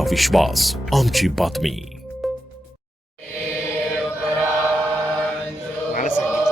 आमचा विश्वास, आमची बातमी. मला सांगितलं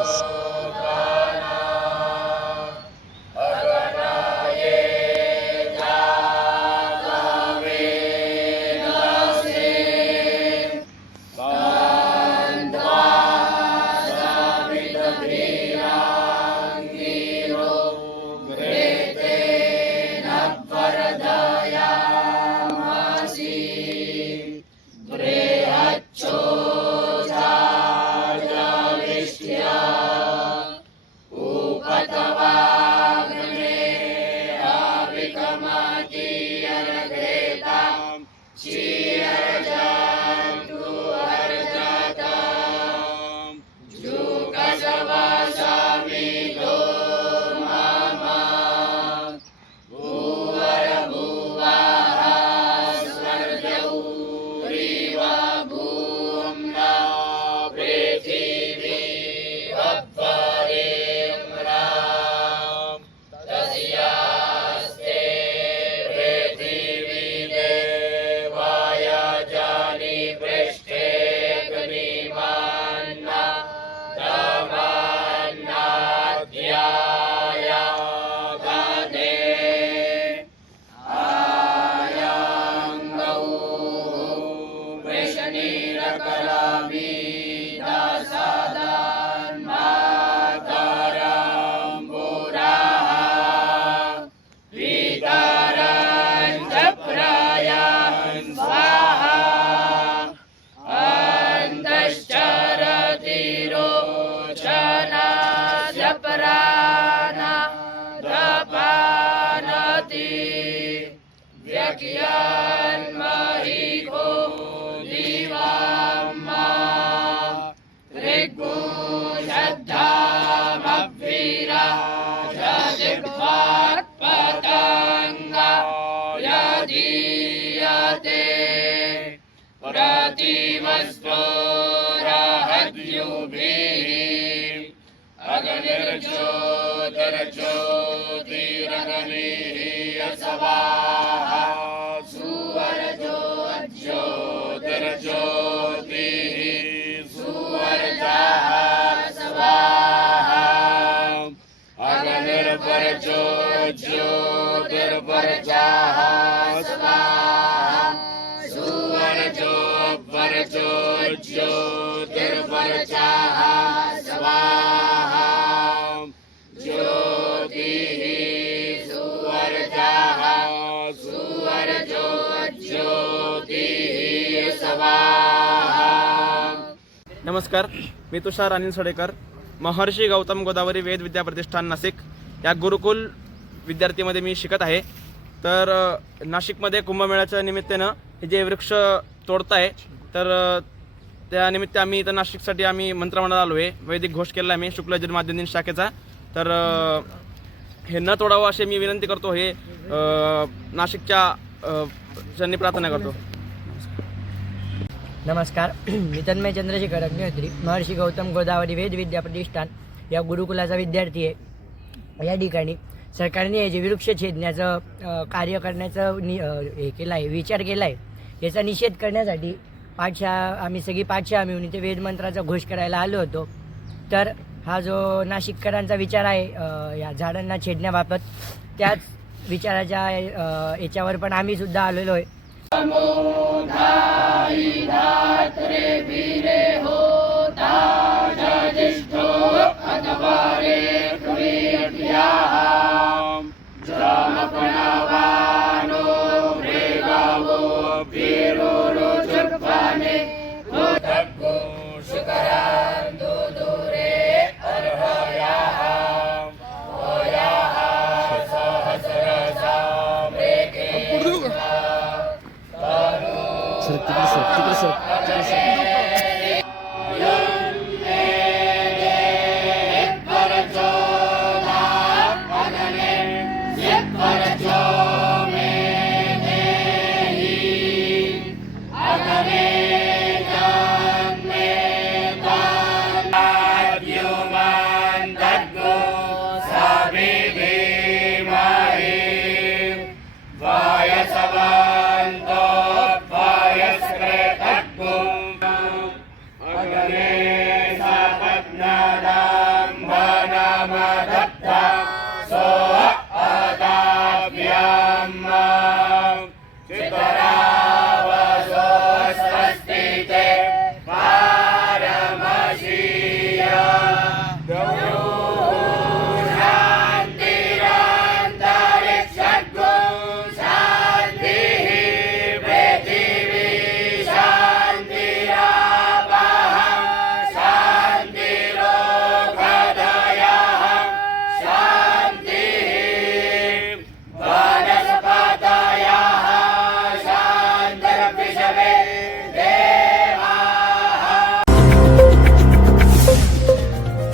नमस्कार, मी तुषार अनिल सडेकर, महर्षी गौतम गोदावरी वेद विद्या प्रतिष्ठान नाशिक या गुरुकुल विद्यार्थीमध्ये मी शिकत आहे. तर नाशिकमध्ये कुंभमेळ्याच्या निमित्तानं हे जे वृक्ष तोडताय, तर त्यानिमित्त आम्ही इथं नाशिकसाठी आम्ही मंत्रमंडळ आलो आहे. वैदिक घोष केला आहे मी शुक्ल जन्माद्यंतीन शाखेचा. तर हे न तोडावं असे मी विनंती करतो. हे नाशिकच्या त्यांनी प्रार्थना करतो. नमस्कार, मी तन्मय चंद्रशेखर अग्निहोत्री, महर्षी गौतम गोदावरी वेद विद्या प्रतिष्ठान या गुरुकुलाचा विद्यार्थी आहे. या ठिकाणी सरकारने हे जे वृक्ष छेदण्याचं कार्य करण्याचं हे केलं आहे, विचार केला आहे. याचा निषेध करण्यासाठी आम्ही सगळी पाठशाळा मिळून इथे वेदमंत्राचा घोष करायला आलो होतो. तर हा जो नाशिककरांचा विचार आहे या झाडांना छेदण्याबाबत, त्याच विचाराच्या याच्यावर पण आम्ही सुद्धा आलेलो आहे.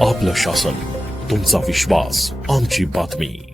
आपलं शासन, तुमचा विश्वास, आमची बातमी.